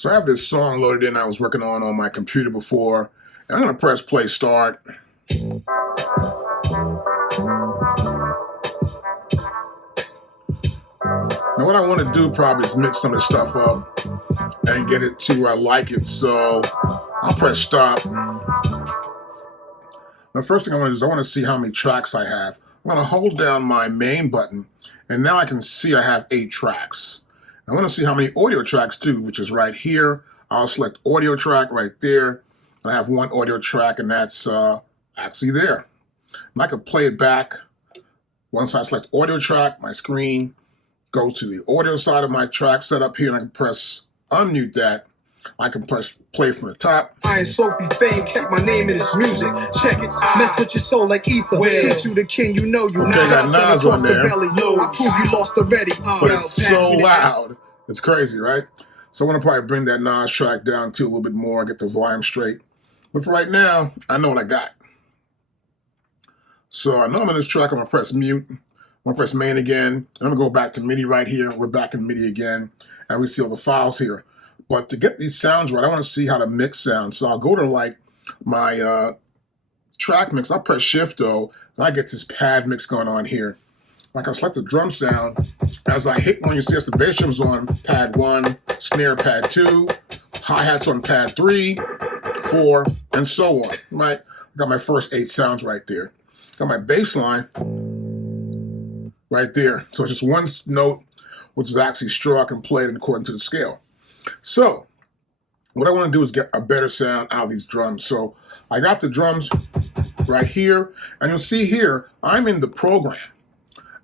So I have this song loaded in I was working on my computer before. And I'm going to press play start. Now what I want to do probably is mix some of this stuff up and get it to where I like it. So I'll press stop. The first thing I want to do is I want to see how many tracks I have. I'm going to hold down my main button, and now I can see I have 8 tracks. I want to see how many audio tracks too, which is right here. I'll select audio track right there. I have 1 audio track, and that's actually there. And I can play it back. Once I select audio track, my screen goes to the audio side of my track setup here, and I can press unmute that. I can press play from the top. I ain't Sophie Fame, kept my name in his music. Check it, mess with your soul like ether. Teach you the king, you know you. Okay, got Nas on there. I prove you lost already. But it's so loud. It's crazy, right? So I want to probably bring that Nas track down to a little bit more, get the volume straight. But for right now, I know what I got. So I know I'm in this track. I'm going to press mute. I'm going to press main again. And I'm going to go back to MIDI right here. We're back in MIDI again. And we see all the files here. But to get these sounds right, I want to see how the mix sounds. So I'll go to like my track mix. I'll press shift though, and I get this pad mix going on here. I can select the drum sound. As I hit one, you see the bass drums on pad 1, snare pad 2, hi-hats on pad 3, 4, and so on, right? I got my first 8 sounds right there. Got my bass line right there. So it's just one note, which is actually struck and played according to the scale. So what I want to do is get a better sound out of these drums. So I got the drums right here, and you'll see here, I'm in the program.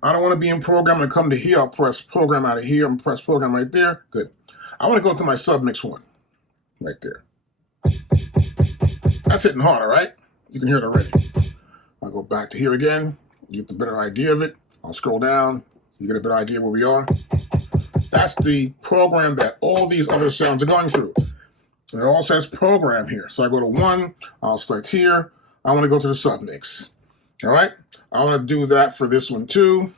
I don't want to be in program. I'm going to come to here. I'll press program out of here. I'm going to press program right there. Good. I want to go into my submix one right there. That's hitting harder, right? You can hear it already. I'll go back to here again. You get the better idea of it. I'll scroll down. You get a better idea where we are. That's the program that all these other sounds are going through. And it all says program here. So I go to 1. I'll select here. I want to go to the submix. All right? I want to do that for this one too.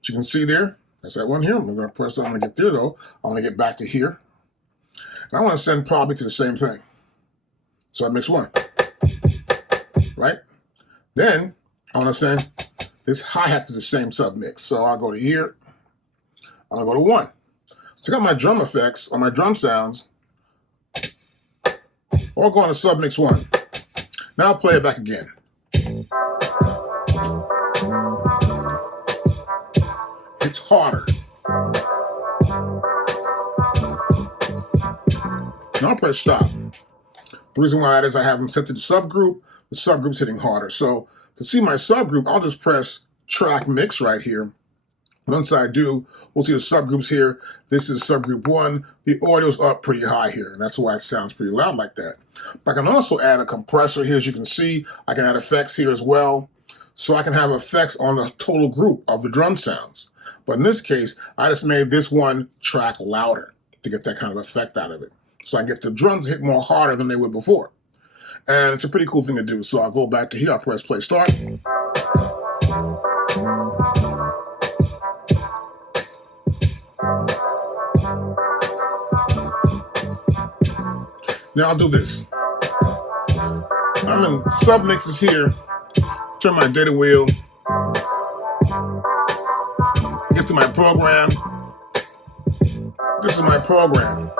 As you can see there, that's that one here. I'm going to press that. I'm going to get there though. I want to get back to here. And I want to send probably to the same thing. Submix 1. Right? Then I want to send this hi-hat to the same submix. So I'll go to here. I'm going to go to 1. So I got my drum effects on my drum sounds. All going to submix 1. Now I'll play it back again. It's harder. Now I'll press stop. The reason why that is I have them set to the subgroup. The subgroup's hitting harder. So to see my subgroup, I'll just press track mix right here. Once I do, we'll see the subgroups here. This is subgroup 1. The audio's up pretty high here, and that's why it sounds pretty loud like that. But I can also add a compressor here, as you can see. I can add effects here as well. So I can have effects on the total group of the drum sounds. But in this case, I just made this one track louder to get that kind of effect out of it. So I get the drums to hit more harder than they would before. And it's a pretty cool thing to do. So I'll go back to here, I'll press play start. Now I'll do this. I'm in submixes here. Turn my data wheel. Get to my program. This is my program.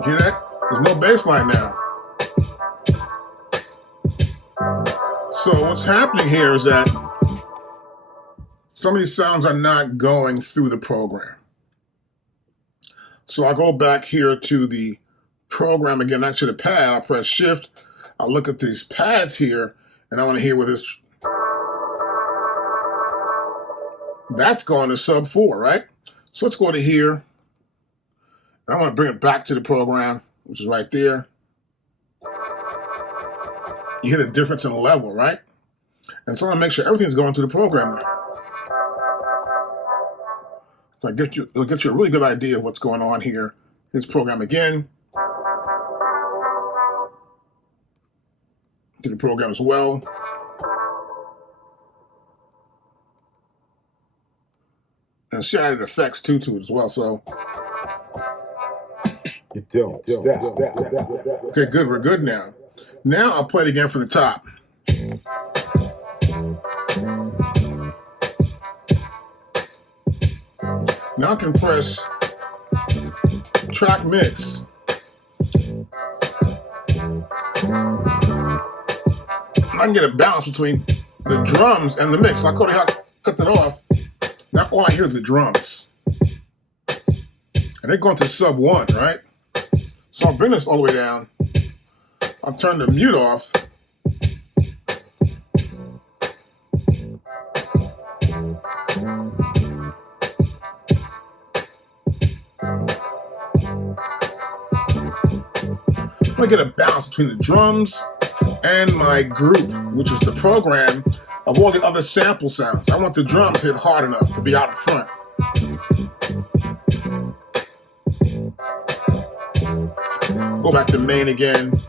You hear that? There's no bass line now. So what's happening here is that some of these sounds are not going through the program. So I go back here to the program again, not to the pad. I'll press shift. I'll look at these pads here, and I want to hear where this. That's going to sub 4, right? So let's go to here. I want to bring it back to the program, which is right there. You hear the difference in the level, right? And so I want to make sure everything's going through the program now. So it'll get you a really good idea of what's going on here. Here's program again. to the program as well. And she added effects too to it as well. So You don't stop. okay, good. We're good now. Now I'll play it again from the top. Now I can press track mix. I can get a balance between the drums and the mix. I could have cut that off. Now all I hear is the drums. And they're going to sub 1, right? So I'll bring this all the way down. I'll turn the mute off. I'm gonna get a balance between the drums and my group, which is the program of all the other sample sounds. I want the drums hit hard enough to be out in front. Go back to main again.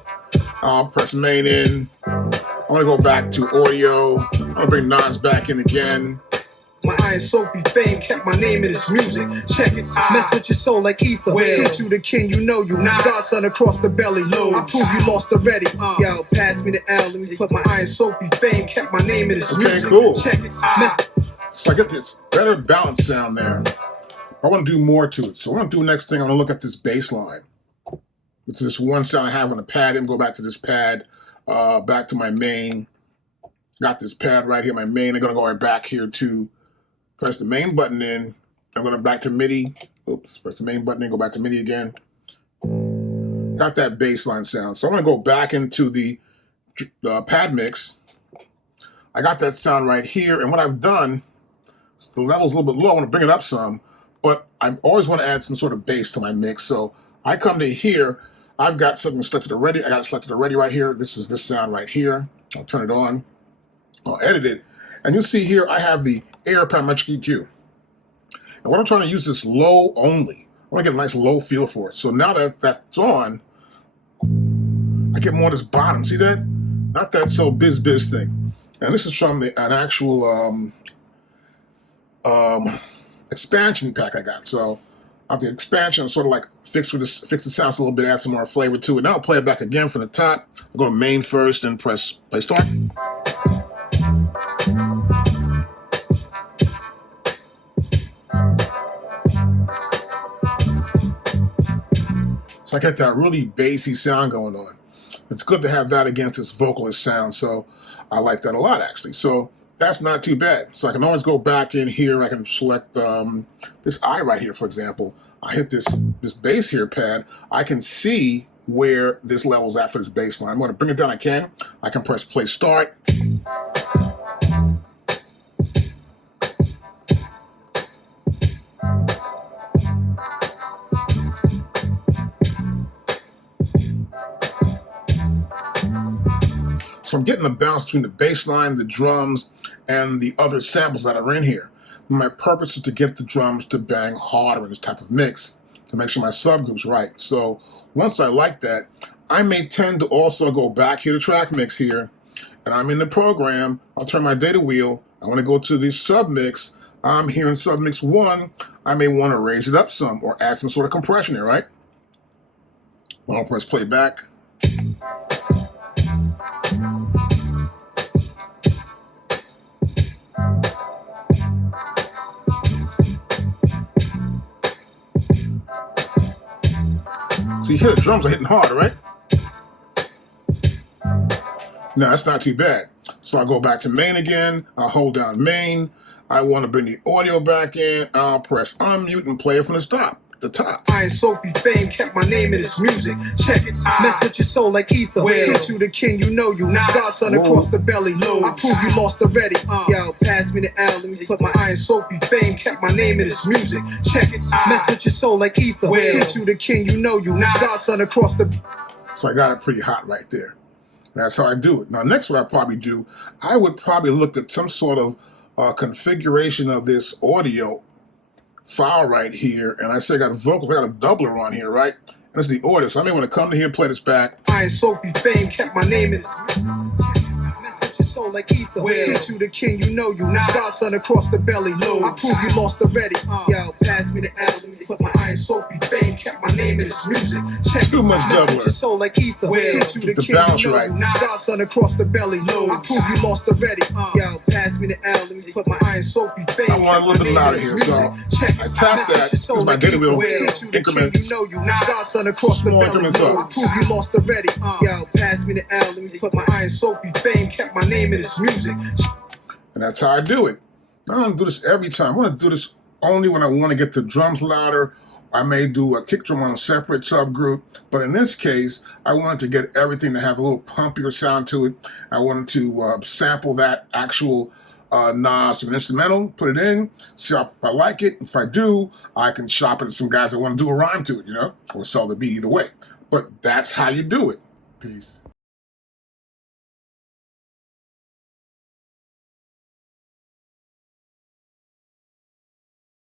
I'll press main in. I want to go back to audio. I'm gonna bring Nas back in again. My Iron Soapy fame kept my name in his music. Check it, mess with your soul like ether. Teach you the king, you know you not. Godson across the belly, I prove you lost already. Yo, pass me the L, let me put my Iron Soapy fame kept my name in his music. Cool. Check it, mess. So I get this better balance sound there. I want to do more to it. So what I'm gonna do next thing, I'm gonna look at this bass line. It's this one sound I have on the pad. And go back to this pad, back to my main. Got this pad right here, my main. I'm gonna go right back here to press the main button in. I'm going to back to MIDI. Oops, press the main button and go back to MIDI again. Got that bass line sound. So I'm going to go back into the pad mix. I got that sound right here. And what I've done, the level's a little bit low. I want to bring it up some. But I always want to add some sort of bass to my mix. So I come to here. I've got something selected already. I got it selected already right here. This is this sound right here. I'll turn it on. I'll edit it. And you'll see here I have the Air Parametric EQ. And what I'm trying to use is low only. I want to get a nice low feel for it. So now that that's on, I get more of this bottom. See that? Not that so biz thing. And this is from an actual expansion pack I got. So the expansion sort of like fix the sounds a little bit, add some more flavor to it. Now I'll play it back again from the top. I'll go to main first and press play start. So I get that really bassy sound going on. It's good to have that against this vocalist sound, so I like that a lot actually. So that's not too bad. So I can always go back in here. I can select this I right here, for example. I hit this bass here pad. I can see where this level's at for this bass line. I'm going to bring it down. I can press play start. So I'm getting a balance between the bass line, the drums, and the other samples that are in here. My purpose is to get the drums to bang harder in this type of mix, to make sure my subgroup's right. So once I like that, I may tend to also go back here to track mix here, and I'm in the program. I'll turn my data wheel. I want to go to the submix. I'm here in submix 1. I may want to raise it up some or add some sort of compression here, right? I'll press play back. So you hear the drums are hitting harder, right? No, that's not too bad. So I'll go back to main again. I'll hold down main. I want to bring the audio back in. I'll press unmute and play it from the top. Iron Soapy fame kept my name in his music. Check it, mess with your soul like ether. Teach you the king, you know you not. Godson across the belly, I prove you lost already. Yo, pass me the L, let me put my Iron Soapy fame kept my name in his music. Check it, mess with your soul like ether. Teach you the king, you know you not. Godson across the. So I got it pretty hot right there. That's how I do it. Now, next what I probably do, I would probably look at some sort of configuration of this audio file right here, and I say I got vocals, I got a doubler on here, right? And this is the audio, so I may want to come to here and play this back. Iron Soapy fame kept my name in his music. like ether. Teach you the king, you know you. Godson across the belly. I prove you lost already. Yo, pass me the L. Let me put my iron soapy fame. Kept my name in this music. Check Too much your doubler. soul like ether. Teach you the king, balance you know right. you. Godson across the belly. I prove you lost already. Yo, pass me the L. Let me put my iron soapy fame. I want a little bit louder here, so I tap that. This is my data wheel increment. You know you. Godson across the Small belly. increments up. I prove you lost already. Yo, pass me the L. Let me put my iron soapy fame. Kept my name in this music. And that's how I do it. I don't do this every time. I'm going to do this only when I want to get the drums louder. I may do a kick drum on a separate subgroup, but in this case, I wanted to get everything to have a little pumpier sound to it. I wanted to sample that actual Nas of an instrumental, put it in, see if I like it. If I do, I can shop it to some guys that want to do a rhyme to it, or sell the beat either way. But that's how you do it. Peace.